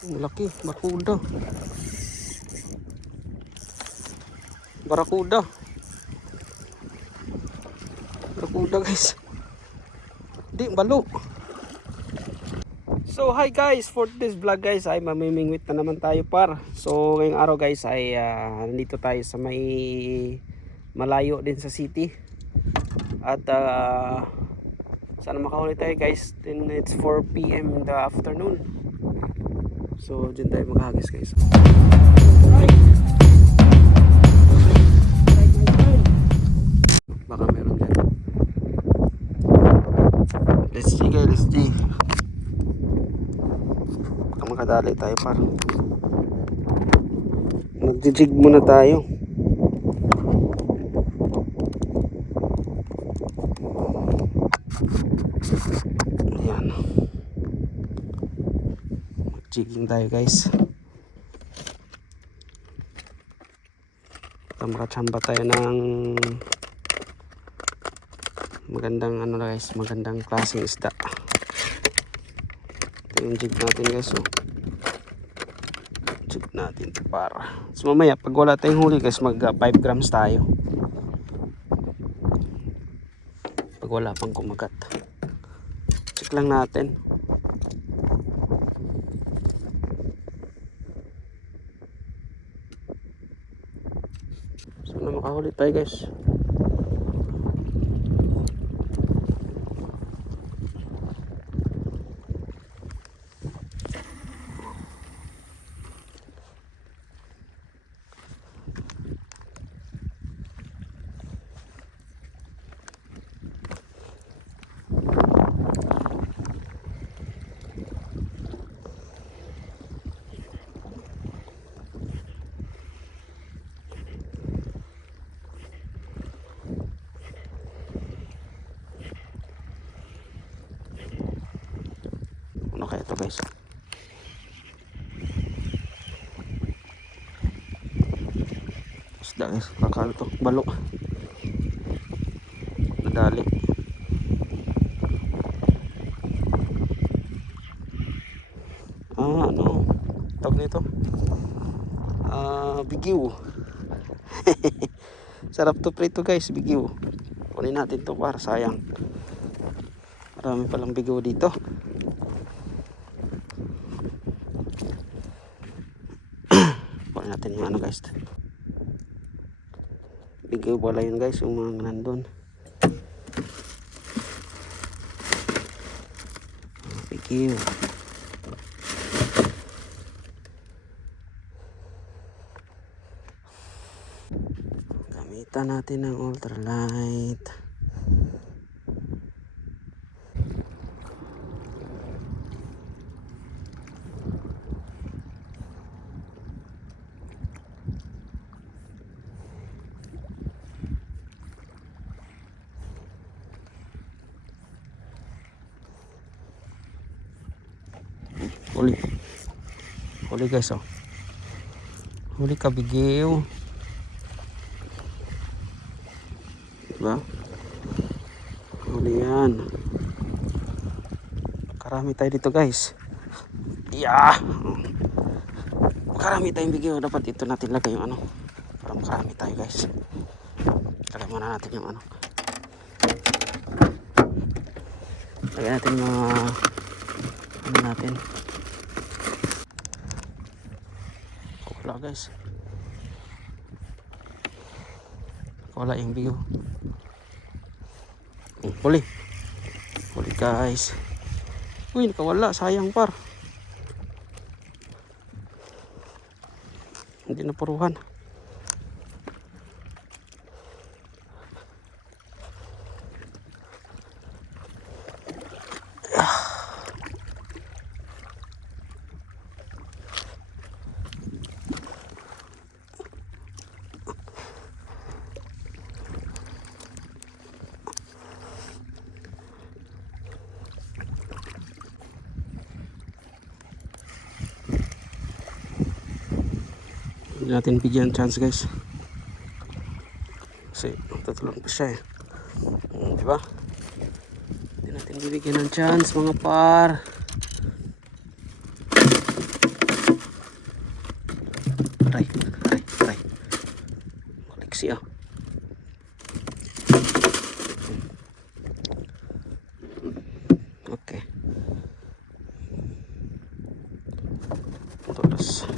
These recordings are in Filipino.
Malaki, barakuda. Barakuda. Barakuda guys. Di, balo. So hi guys, for this vlog guys ay mamimingwit na naman tayo par. So ngayong araw guys ay nandito tayo sa may malayo din sa city. At sana makahuli tayo guys. Then it's 4 PM in the afternoon. So dyan tayo maghagis guys. Baka meron dyan. Let's see guys, let's see. Baka makadali tayo par. Magjijig muna tayo. Ayan. Magjigging tayo guys. Makachamba tayo ng magandang ano guys, magandang klaseng isda. Ito yung jig natin guys. Oh. Jig natin ito para. So mamaya pag wala tayong huli guys, mag 5 grams tayo. Pag wala pang kumagat. Check lang natin. So na makahuli tayo guys. Ano kaya ito guys? Isda guys, kakalo to, balo. Nadali. Ano? Tawag nito? Bigiw. Sarap to prito guys, bigiw. Kunin natin to para sayang. Marami palang bigiw dito. Kunin natin yung ano guys. Bigiw pala yun guys, yung mga nandun. Bigiw. Gamitan natin ng ultralight. Huli. Huli guys oh. Huli ka bigiw. Diba? Huli yan. Karami tayo dito guys. Yeah. Karami tayong bigiw. Dapat ito natin lagay yung ano. Para makarami tayo guys. Lagay muna natin yung ano. Lagay natin yung mga ano natin. Wala guys. Wala yung bigiw. Huli. Huli guys. Uy, nakawala. Sayang par. Hindi na puruhan. Hindi natin bigyan chance guys. Kasi tutulong pa siya eh. Diba? Hindi natin bibigyan ng chance mga par. susi ah. Okay. Tulos.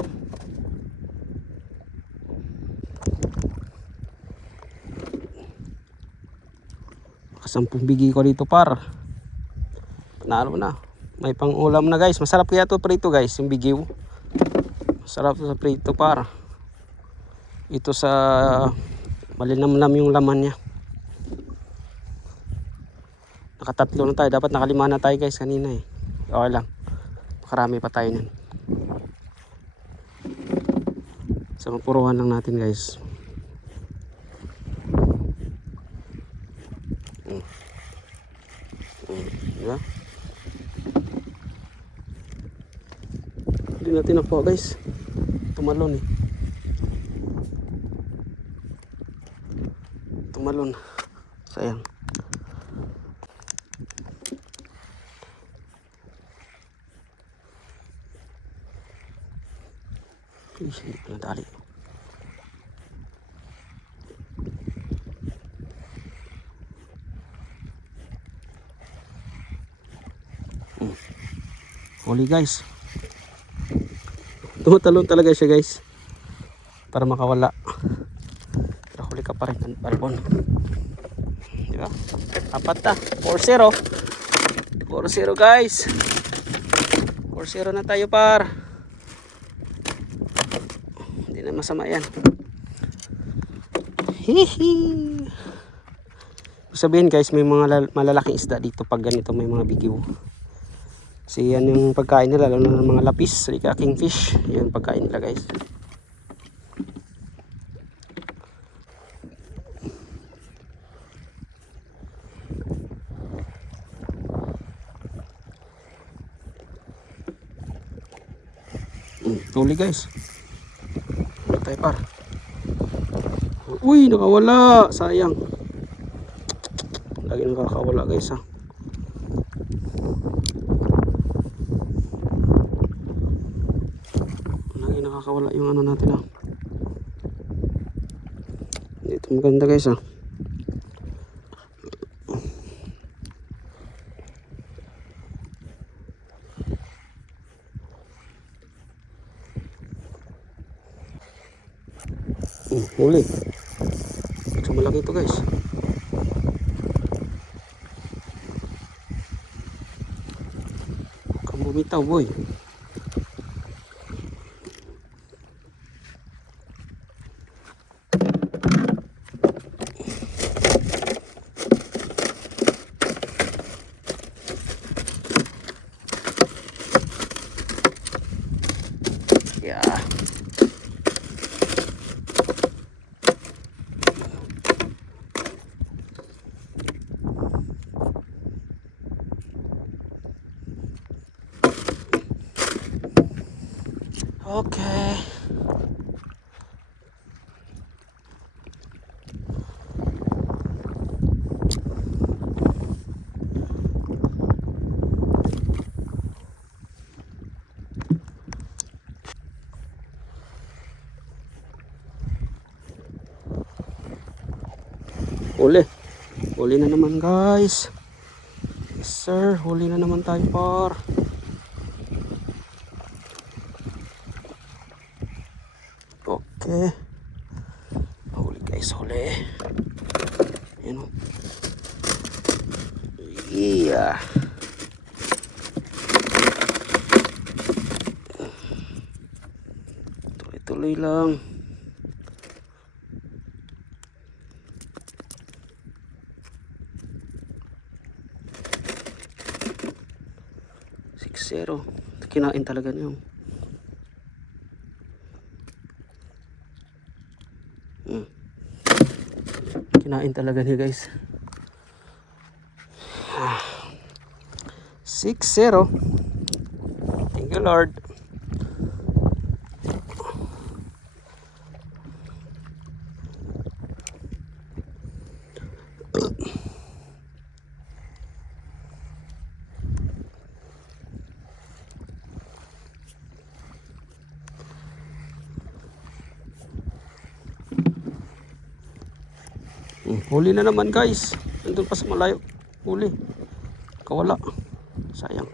Makasampung bigi ko dito par. Panalo na. May pang ulam na guys. Masarap kaya to prito guys, yung bigiw. Masarap to sa prito par. Ito sa malinamnam yung laman niya. Nakatatlo na tayo. Dapat nakalima na tayo guys kanina eh. Okay lang. Makarami pa tayo nun. So mapuruhan lang natin guys. Diba? Hindi natin nakuha guys. Tumalon eh. Tumalon. Sayang. Hindi pa nadali. Huli guys. Tumatalon talaga siya guys. Para makawala. Pero huli ka pa rin ang balbon. Diba? Apat na. 4-0. 4-0 guys. 4-0 na tayo par. Hindi na masama yan. Hihi. Sabihin guys, may mga malalaking isda dito pag ganito may mga bigiw. Kasi yan yung pagkain nila, lalo na ng mga lapis, like kingfish. Yan pagkain nila guys. Huli guys. Tayo par. Uy, nakawala. Sayang. Lagi nakakawala guys ha. Nakakawala yung ano natin ah. Dito maganda guys ah. Huli. So malaki ito guys. Kamu bitaw boy. Yeah. Okay. Huli. Huli na naman guys. Yes sir, huli na naman tayo par. Okay. Huli guys, huli. Ayan o. Yeah. Tuloy-tuloy lang. Zero. Kinain talaga niyo. Kinain talaga niya guys. 6-0. Thank you Lord. Huli na naman guys. Nandun pa sa malayo. Huli. Kawala. Sayang.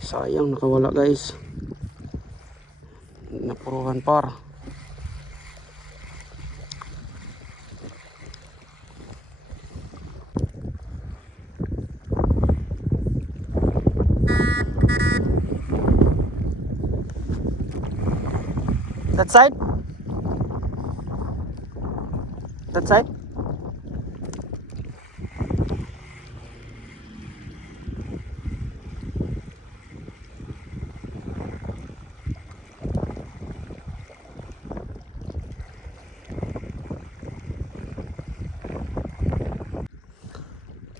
Sayang nakawala guys. Napuruhan par. That side? That side?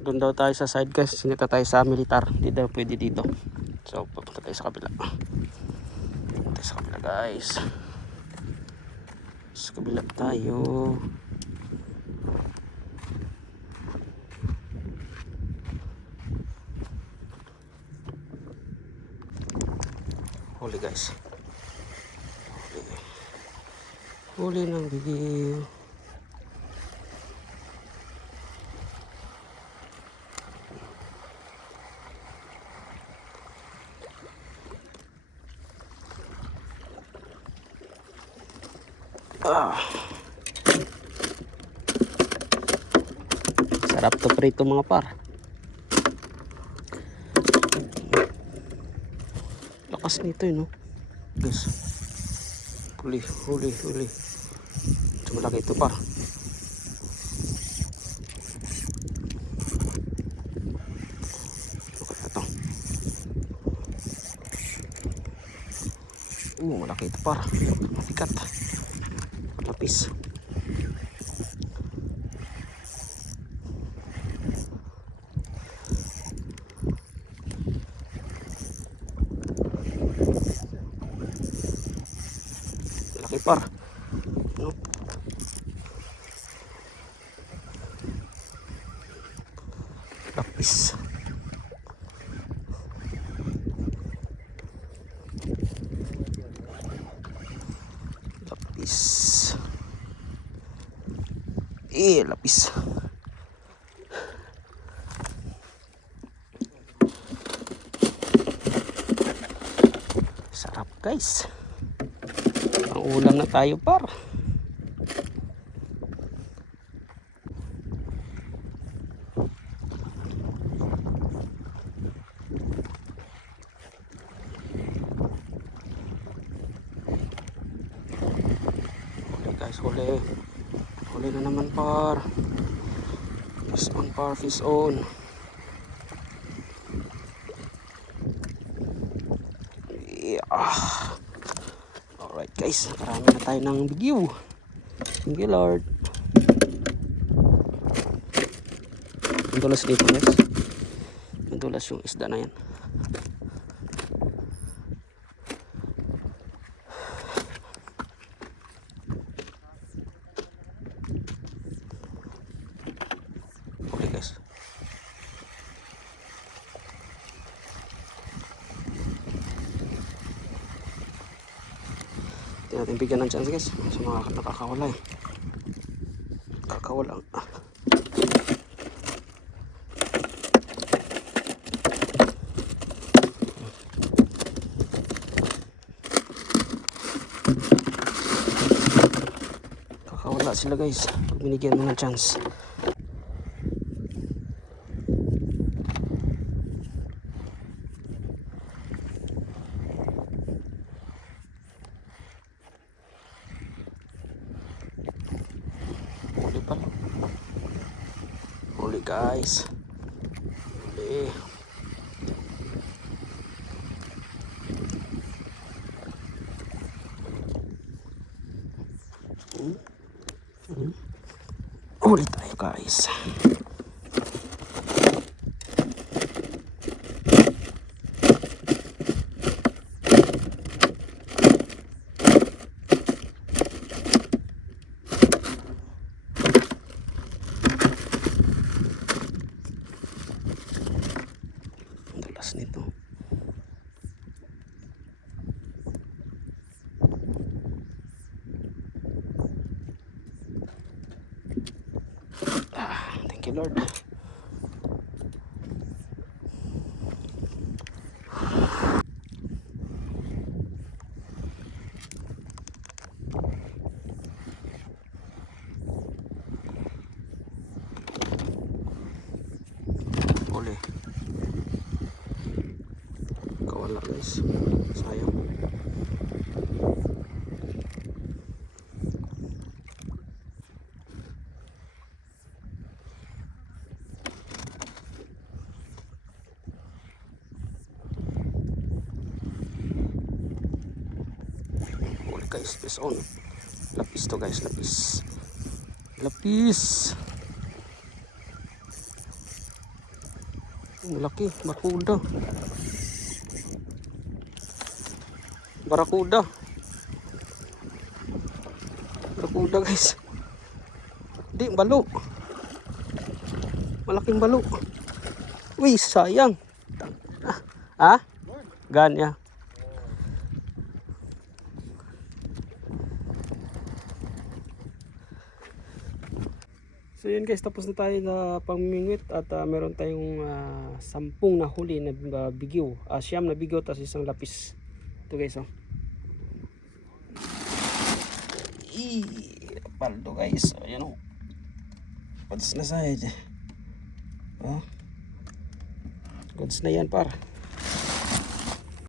Doon daw tayo sa side guys. Sinita tayo sa militar. Hindi daw pwede dito. So papunta tayo sa kabila. Papunta tayo sa kabila guys. Sa kabila tayo. Huli guys. Huli ng bigil. Sarap to prito mga par. Lakas nito no guys. Huli. Malaki ito par. Malaki ito par. Mabigat. Lapis. Laki par. No? Lapis. Lapis. Sarap guys. Ang ulam na tayo par. Huli guys, huli. Huli na naman par. Fish on par, fish on. Yeah. Alright guys, marami na tayo ng bigyo. Thank you Lord. Madulas dito guys. Madulas yung isda na yan. Okay guys. Hindi natin bigyan ng chance guys. Sa mga nakakawala eh. Nakakawala. Nakakawala sila guys. Pag binigyan mo ng chance. Huli guys. Huli. Huli tayo guys. Nito you Lord. Uli. Kawala guys. Sayang. Uli guys, fish on. Lapis to guys, lapis. Lapis. Malaki, barakuda. Barakuda. Barakuda guys. Di, balo. Malaking balo. Uy, sayang. Ah? Ganyan. So yun guys, tapos na tayo na pamimingwit at meron tayong 10 na huli na bigyo. Siyam na bigyo tapos isang lapis. Ito guys, oh. Paldo guys. Ayan, oh. Goods na side. Oh. Goods na yan par.